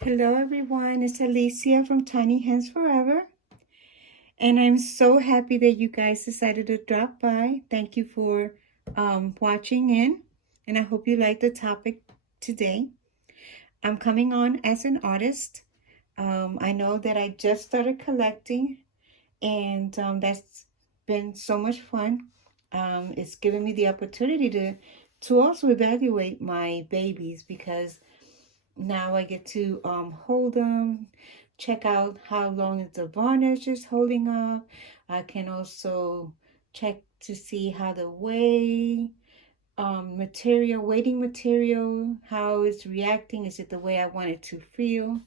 Hello everyone, it's Alicia from Tiny Hands Forever, and I'm so happy that you guys decided to drop by. Thank you for watching in, and I hope you like the topic today. I'm coming on as an artist. I know that I just started collecting, and that's been so much fun. It's given me the opportunity to also evaluate my babies because now I get to hold them, check out how long the varnish is holding up. I can also check to see how the waiting material, how it's reacting. Is it the way I want it to feel?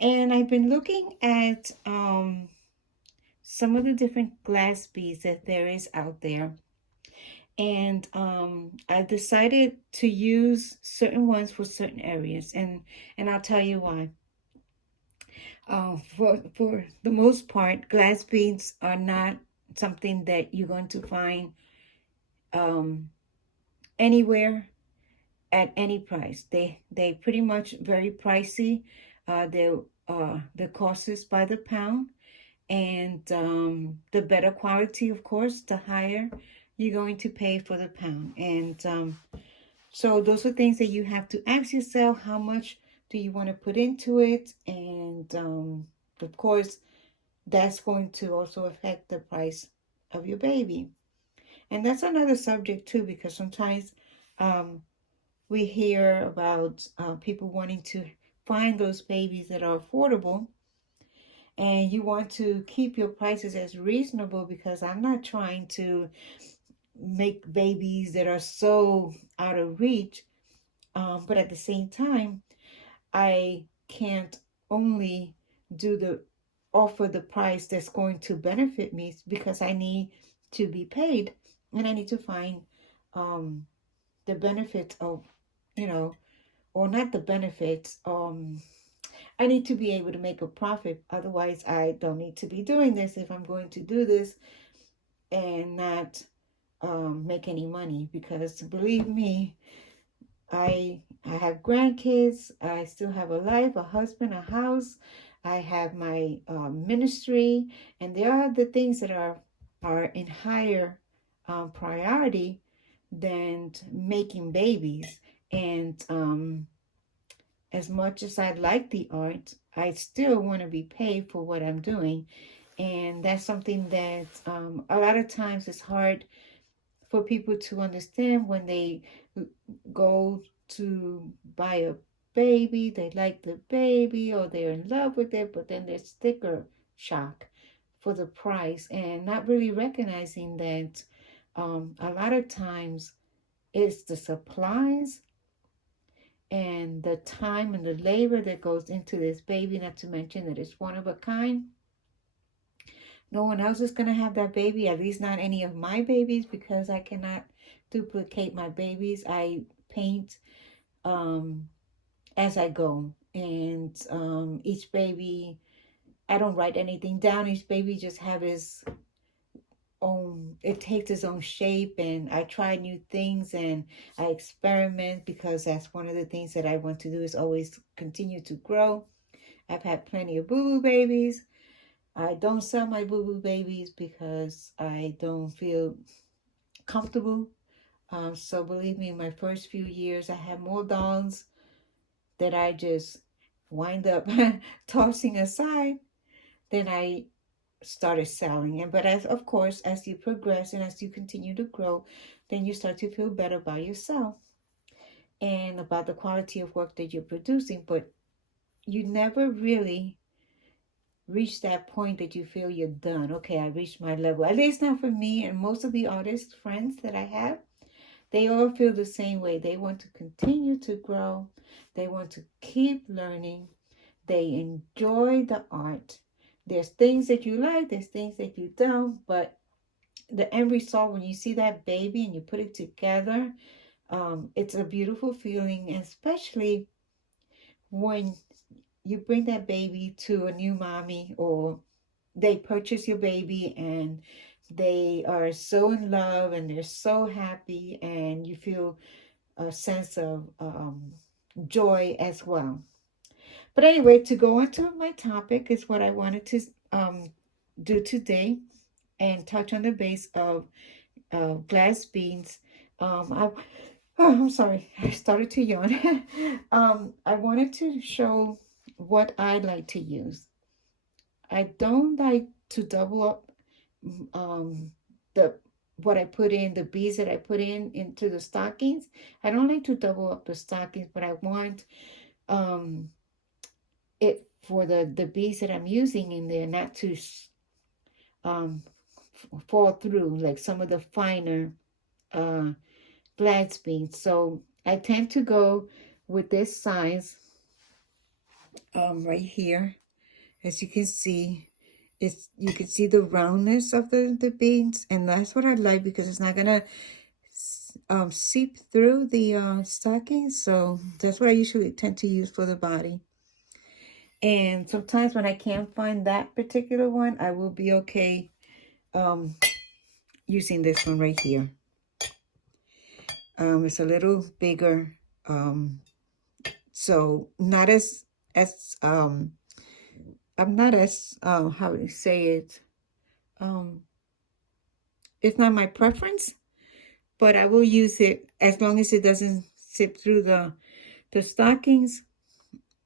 And I've been looking at some of the different glass beads that there is out there. And I decided to use certain ones for certain areas, and I'll tell you why. For the most part, glass beads are not something that you're going to find um, anywhere at any price. They pretty much very pricey. The cost is by the pound, and the better quality, of course, the higher you're going to pay for the pound. And so those are things that you have to ask yourself: how much do you want to put into it? And of course, that's going to also affect the price of your baby. And that's another subject too, because sometimes um, we hear about people wanting to find those babies that are affordable, and you want to keep your prices as reasonable, because I'm not trying to make babies that are so out of reach. But at the same time, I can't only do the offer the price that's going to benefit me, because I need to be paid, and I need to find um, the benefits of, you know, or not the benefits. I need to be able to make a profit. Otherwise, I don't need to be doing this if I'm going to do this and not make any money. Because believe me, I have grandkids. I still have a life, a husband, a house. I have my ministry, and there are the things that are in higher priority than making babies. And as much as I like the art, I still want to be paid for what I'm doing, and that's something that a lot of times it's hard for people to understand when they go to buy a baby. They like the baby or they're in love with it, but then there's sticker shock for the price, and not really recognizing that a lot of times it's the supplies and the time and the labor that goes into this baby, not to mention that it's one of a kind. No one else is going to have that baby, at least not any of my babies, because I cannot duplicate my babies. I paint um, as I go, and each baby, I don't write anything down. Each baby just have his own, it takes its own shape, and I try new things and I experiment, because that's one of the things that I want to do, is always continue to grow. I've had plenty of boo-boo babies. I don't sell my boo-boo babies because I don't feel comfortable. So believe me, in my first few years, I had more dolls that I just wind up tossing aside than I started selling. And but as of course, as you progress and as you continue to grow, then you start to feel better about yourself and about the quality of work that you're producing. But you never really reach that point that you feel you're done. Okay, I reached my level. At least not for me, and most of the artist friends that I have, they all feel the same way. They want to continue to grow. They want to keep learning. They enjoy the art. There's things that you like, there's things that you don't, but the end result, when you see that baby and you put it together, it's a beautiful feeling, especially when you bring that baby to a new mommy, or they purchase your baby and they are so in love and they're so happy, and you feel a sense of joy as well. But anyway, to go on to my topic is what I wanted to do today and touch on the base of glass beads. I'm sorry, I started to yawn. I wanted to show what I like to use. I don't like to double up um, the what I put in, the beads that I put in into the stockings. I don't like to double up the stockings, but I want um, it for the beads that I'm using in there not to um, fall through like some of the finer uh, glass beads. So I tend to go with this size right here. As you can see, you can see the roundness of the beads, and that's what I like because it's not gonna seep through the stocking. So that's what I usually tend to use for the body. And sometimes when I can't find that particular one, I will be okay using this one right here. It's a little bigger, so not as I'm not as how do you say it? Um, it's not my preference, but I will use it as long as it doesn't sip through the stockings.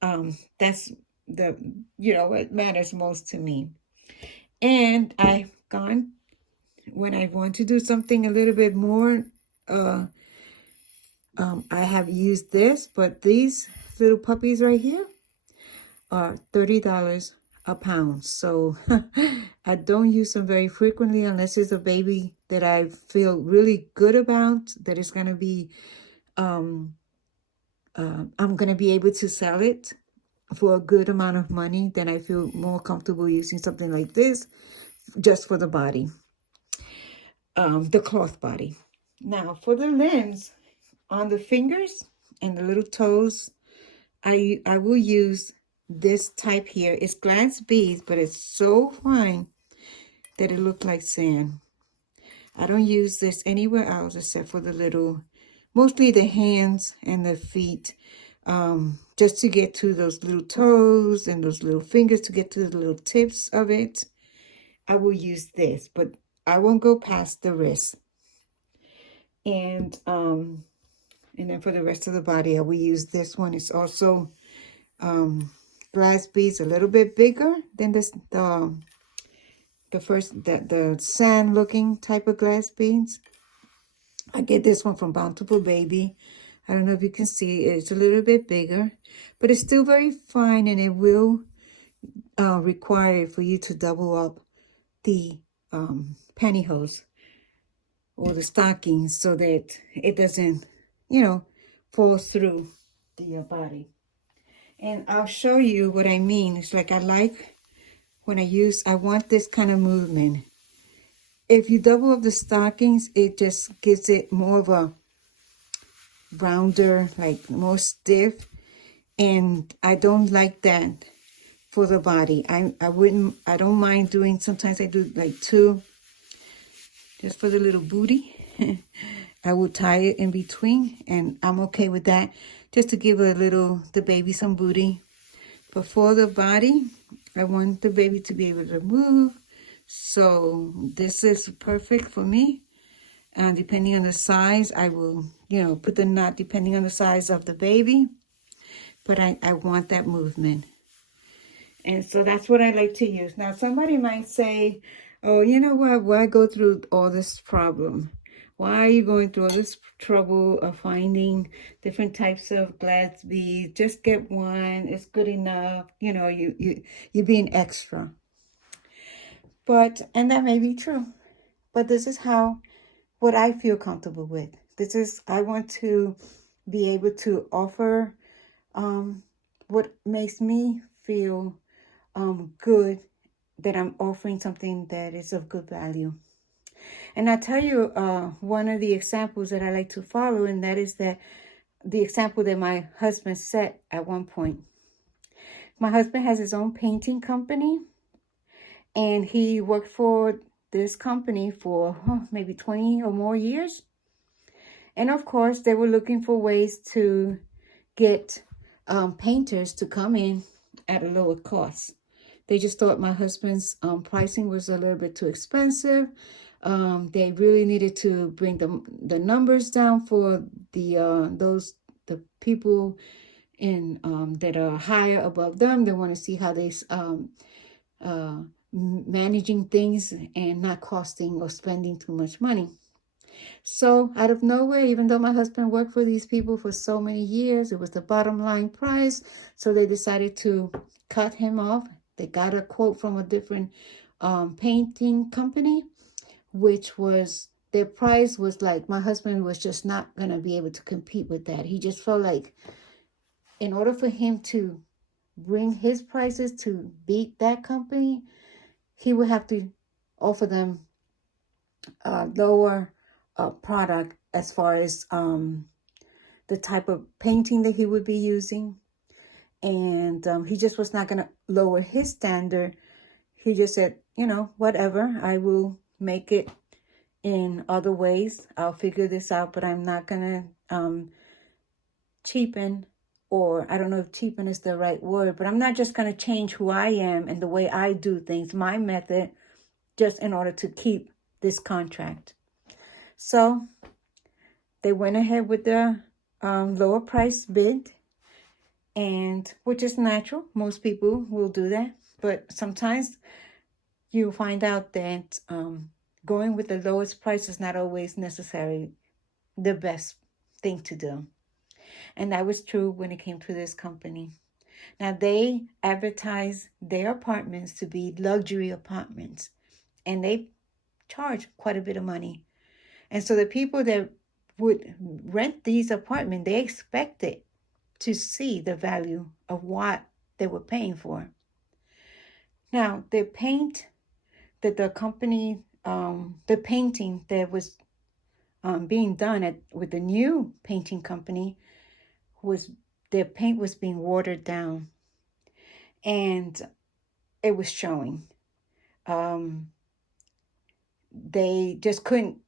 That's the what matters most to me. And I've gone when I want to do something a little bit more. Uh, I have used this, but these little puppies right here are $30 a pound. So I don't use them very frequently unless it's a baby that I feel really good about, that is going to be, I'm going to be able to sell it for a good amount of money. Then I feel more comfortable using something like this just for the body, the cloth body. Now for the limbs on the fingers and the little toes, I will use this type here. It's glass beads, but it's so fine that it looks like sand. I don't use this anywhere else except for the little, mostly the hands and the feet, just to get to those little toes and those little fingers, to get to the little tips of it. I will use this, but I won't go past the wrist. And then for the rest of the body, I will use this one. It's also glass beads, a little bit bigger than this the sand looking type of glass beads. I get this one from Bountiful Baby. I don't know if you can see it. It's a little bit bigger, but it's still very fine, and it will require for you to double up the pantyhose or the stockings so that it doesn't, fall through the body. And I'll show you what I mean. It's like I like when I want this kind of movement. If you double up the stockings, it just gives it more of a rounder, like more stiff. And I don't like that for the body. I don't mind doing, sometimes I do like two, just for the little booty. I will tie it in between, and I'm okay with that, just to give the baby some booty. But for the body, I want the baby to be able to move. So this is perfect for me. And depending on the size, I will, put the knot depending on the size of the baby. But I want that movement. And so that's what I like to use. Now, somebody might say, oh, you know what? Why go through all this problem? Why are you going through all this trouble of finding different types of glass beads? Just get one. It's good enough. You're being extra. And that may be true. But this is what I feel comfortable with. I want to be able to offer what makes me feel good, that I'm offering something that is of good value. And I tell you one of the examples that I like to follow, and that is the example that my husband set at one point. My husband has his own painting company, and he worked for this company for maybe 20 or more years. And of course, they were looking for ways to get painters to come in at a lower cost. They just thought my husband's pricing was a little bit too expensive. They really needed to bring the numbers down for the people in that are higher above them. They want to see how they uh, managing things and not costing or spending too much money. So out of nowhere, even though my husband worked for these people for so many years, it was the bottom line price. So they decided to cut him off. They got a quote from a different painting company, which was their price was like, my husband was just not going to be able to compete with that. He just felt like in order for him to bring his prices to beat that company, he would have to offer them a lower product as far as the type of painting that he would be using. And he just was not going to lower his standard. He just said, whatever, I will make it in other ways. I'll figure this out, but I'm not going to cheapen, or I don't know if cheapen is the right word, but I'm not just going to change who I am and the way I do things, my method, just in order to keep this contract. So they went ahead with the lower price bid, and which is natural. Most people will do that, but sometimes you find out that going with the lowest price is not always necessarily the best thing to do. And that was true when it came to this company. Now, they advertise their apartments to be luxury apartments, and they charge quite a bit of money. And so the people that would rent these apartments, they expected to see the value of what they were paying for. Now, the paint that the company, the painting that was being done with the new painting company, their paint was being watered down, and it was showing. They just couldn't.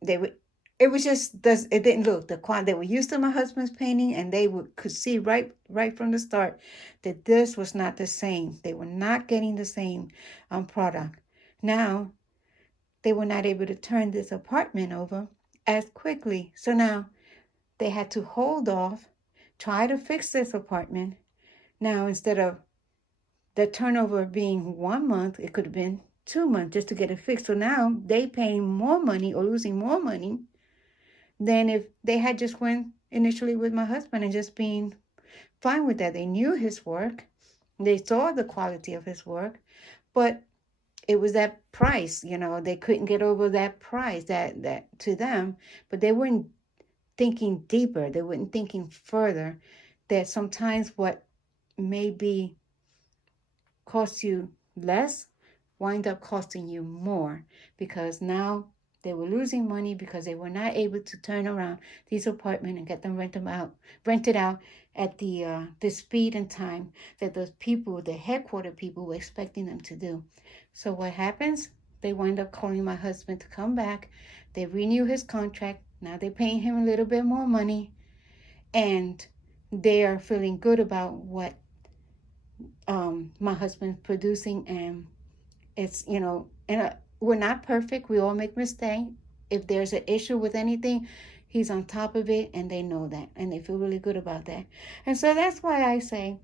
It was just it didn't look the quality. They were used to my husband's painting, and they could see right from the start that this was not the same. They were not getting the same product. Now they were not able to turn this apartment over as quickly. So now they had to hold off, try to fix this apartment. Now, instead of the turnover being 1 month, it could have been 2 months just to get it fixed. So now they paying more money or losing more money than if they had just went initially with my husband and just being fine with that. They knew his work. They saw the quality of his work, but it was that price, they couldn't get over that price that to them, but they weren't thinking deeper. They weren't thinking further, that sometimes what may be cost you less wind up costing you more, because now they were losing money because they were not able to turn around these apartments and get them rented out at the speed and time that the headquarter people were expecting them to do. So what happens? They wind up calling my husband to come back. They renew his contract. Now they're paying him a little bit more money, and they are feeling good about what my husband's producing. And it's, we're not perfect. We all make mistakes. If there's an issue with anything, he's on top of it, and they know that, and they feel really good about that. And so that's why I say,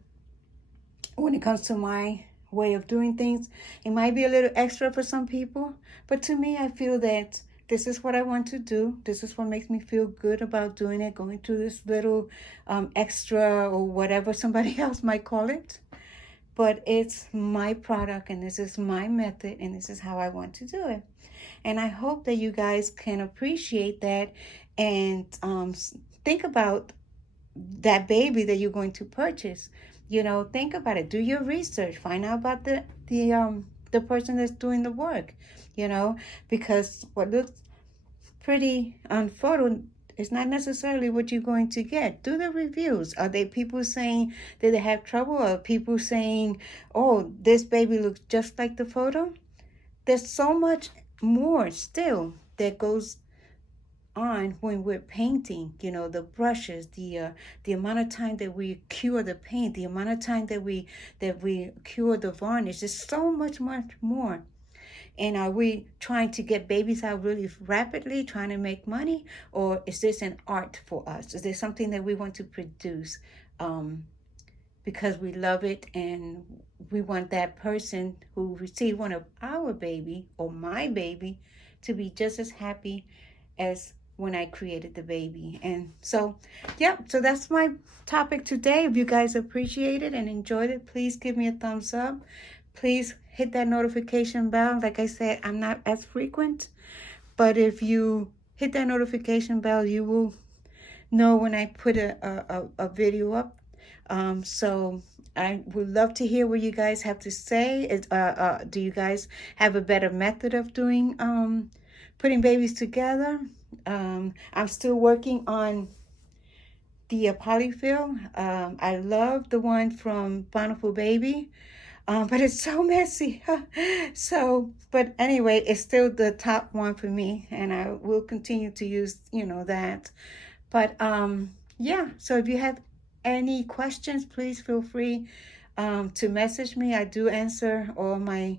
when it comes to my way of doing things, it might be a little extra for some people, but to me, I feel that this is what I want to do. This is what makes me feel good about doing it, going through this little extra, or whatever somebody else might call it. But it's my product, and this is my method, and this is how I want to do it. And I hope that you guys can appreciate that, and think about that baby that you're going to purchase. Think about it. Do your research. Find out about the person that's doing the work. Because what looks pretty on photo is not necessarily what you're going to get. Do the reviews. Are they people saying that they have trouble? Or people saying, oh, this baby looks just like the photo? There's so much more still that goes on when we're painting, you know, the brushes, the amount of time that we cure the paint, the amount of time that we cure the varnish. There's so much more. And are we trying to get babies out really rapidly, trying to make money? Or is this an art for us? Is there something that we want to produce because we love it, and we want that person who received one of our baby or my baby to be just as happy as when I created the baby? And so, yep, so that's my topic today. If you guys appreciate it and enjoyed it, please give me a thumbs up. Please hit that notification bell. Like I said, I'm not as frequent, but if you hit that notification bell, you will know when I put a video up. So I would love to hear what you guys have to say. Do you guys have a better method of doing putting babies together? I'm still working on the polyfill. I love the one from Bountiful Baby, but it's so messy. So, but anyway, it's still the top one for me, and I will continue to use, that. But yeah, so if you have any questions, please feel free to message me. I do answer all my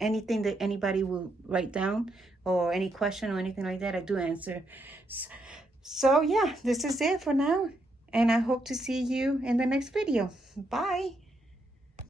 anything that anybody will write down, or any question or anything like that, I do answer. So yeah, this is it for now, and I hope to see you in the next video. Bye.